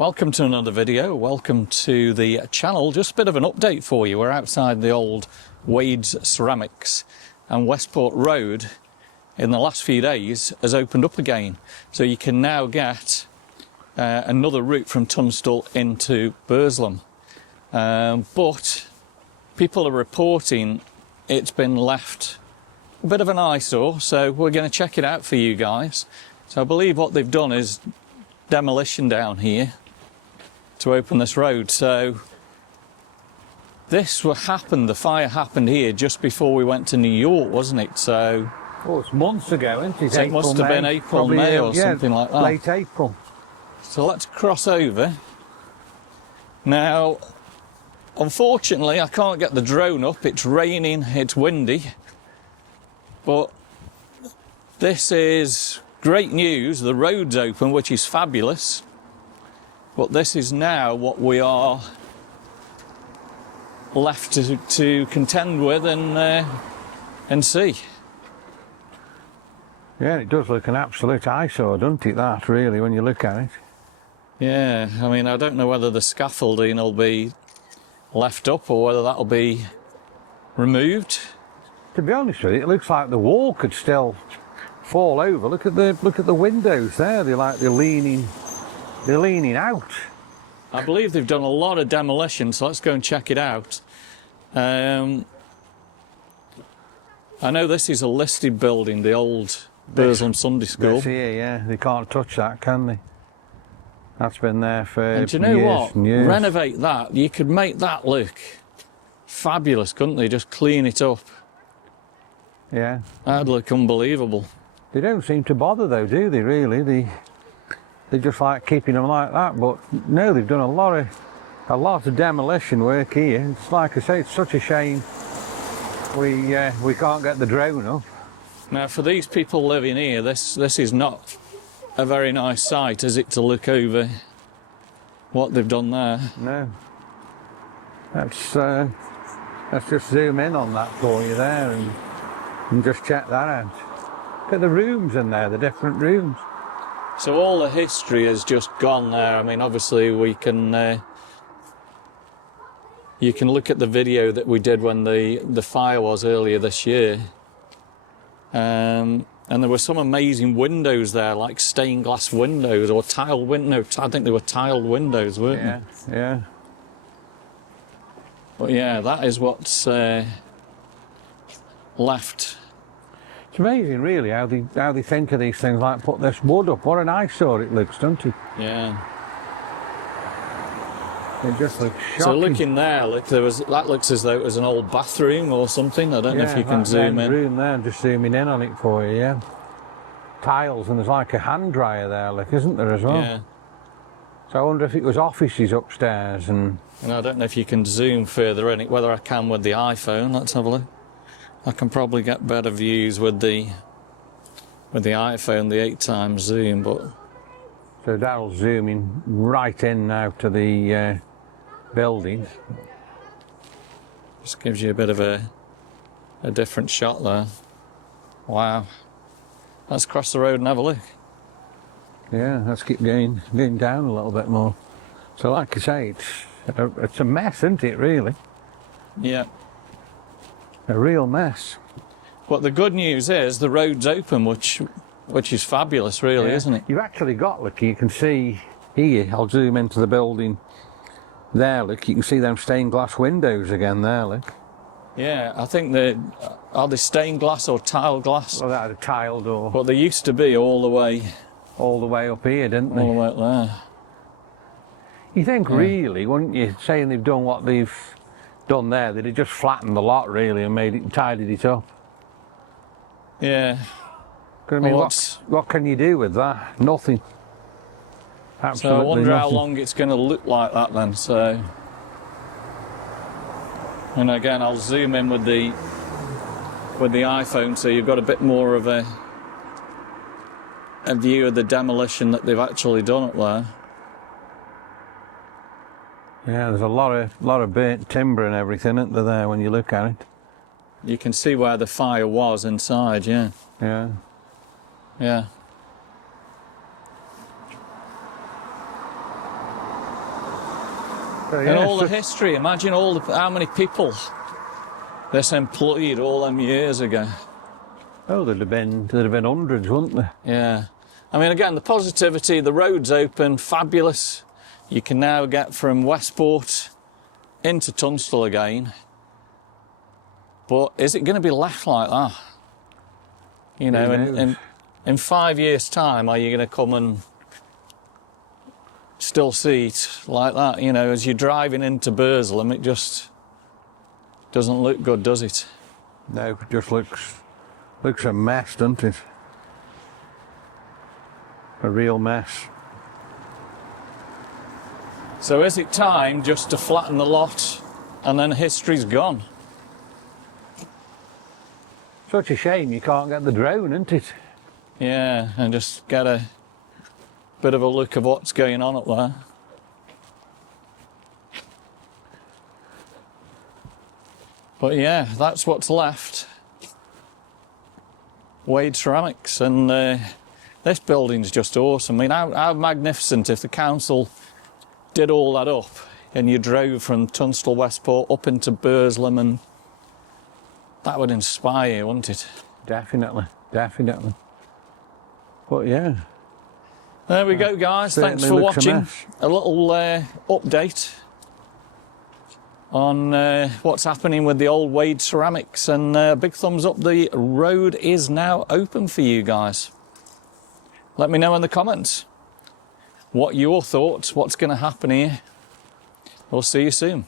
Welcome to another video, welcome to the channel. Just a bit of an update for you. We're outside the old Wade's Ceramics, and Westport Road in the last few days has opened up again. So you can now get another route from Tunstall into Burslem. But people are reporting it's been left a bit of an eyesore, so we're going to check it out for you guys. So I believe what they've done is demolition down here to open this road. So this the fire happened here just before we went to New York, wasn't it? So it's months ago, isn't it? So it must have been April, May or something like that. Late April. So let's cross over. Now, unfortunately, I can't get the drone up. It's raining, it's windy. But this is great news. The road's open, which is fabulous. But this is now what we are left to contend with and see. Yeah, it does look an absolute eyesore, doesn't it, that, really, when you look at it? Yeah, I mean, I don't know whether the scaffolding will be left up or whether that'll be removed. To be honest with you, it looks like the wall could still fall over. Look at the windows there. They're leaning out. I believe they've done a lot of demolition, so let's go and check it out. I know this is a listed building, the old Burslem Sunday School. This here, yeah, they can't touch that, can they? That's been there for and do you know years what? and years. Renovate that. You could make that look fabulous, couldn't they? Just clean it up. Yeah. That'd look unbelievable. They don't seem to bother though, do they, really? They just like keeping them like that, but no, they've done a lot of demolition work here. It's like I say, it's such a shame we can't get the drone up. Now, for these people living here, this is not a very nice sight, is it, to look over what they've done there? No. Let's just zoom in on that for you there and just check that out. Look at the rooms in there, the different rooms. So all the history has just gone there. I mean, obviously we can you can look at the video that we did when the fire was earlier this year. And there were some amazing windows there, like stained glass windows or tiled windows. I think they were tiled windows, weren't they? Yeah. But yeah, that is what's left. It's amazing, really, how they think of these things, like put this wood up. What an eyesore it looks, doesn't it? Yeah. It just looks shocking. So looking there, that looks as though it was an old bathroom or something. I don't know if you can zoom in. Room there, I'm just zooming in on it for you, yeah. Tiles, and there's like a hand dryer there, look, isn't there, as well? Yeah. So I wonder if it was offices upstairs and I don't know if you can zoom further in it, whether I can with the iPhone. Let's have a look. I can probably get better views with the iPhone, the 8x zoom, but... So Daryl's zooming right in now to the building. Just gives you a bit of a different shot there. Wow. Let's cross the road and have a look. Yeah, let's keep going down a little bit more. So like I say, it's a mess, isn't it, really? Yeah. A real mess. But the good news is the road's open, which is fabulous, really, yeah. Isn't it? You've actually got, look, you can see here, I'll zoom into the building there, look, you can see them stained glass windows again there, look. Yeah, I think are they stained glass or tile glass? Well, that had a tile door. But they used to be all the way up here, didn't they? All the way up there. You think, really, wouldn't you, saying they've done what they've done there, they'd have just flattened the lot, really, and tidied it up. Yeah. I mean, what can you do with that? Nothing. Absolutely so I wonder nothing. how long it's going to look like that then. So, and again, I'll zoom in with the iPhone, so you've got a bit more of a view of the demolition that they've actually done up there. Yeah, there's a lot of burnt timber and everything, isn't there when you look at it? You can see where the fire was inside, yeah. Yeah. So, And all the history, imagine how many people this employed all them years ago. Oh, there'd have been hundreds, wouldn't there? Yeah. I mean, again, the positivity, the road's open, fabulous. You can now get from Westport into Tunstall again. But is it going to be left like that? You know, in 5 years' time, are you going to come and still see it like that? You know, as you're driving into Burslem, it just doesn't look good, does it? No, it just looks a mess, doesn't it? A real mess. So is it time just to flatten the lot and then history's gone? Such a shame you can't get the drone, isn't it? Yeah, and just get a bit of a look of what's going on up there. But yeah, that's what's left. Wade Ceramics, and this building's just awesome. I mean, how magnificent if the council did all that up and you drove from Tunstall Westport up into Burslem, and that would inspire you, wouldn't it? Definitely, definitely. But yeah. There we go, guys. Thanks for watching. A little update on what's happening with the old Wade Ceramics, and big thumbs up. The road is now open for you guys. Let me know in the comments what your thoughts, what's going to happen here. We'll see you soon.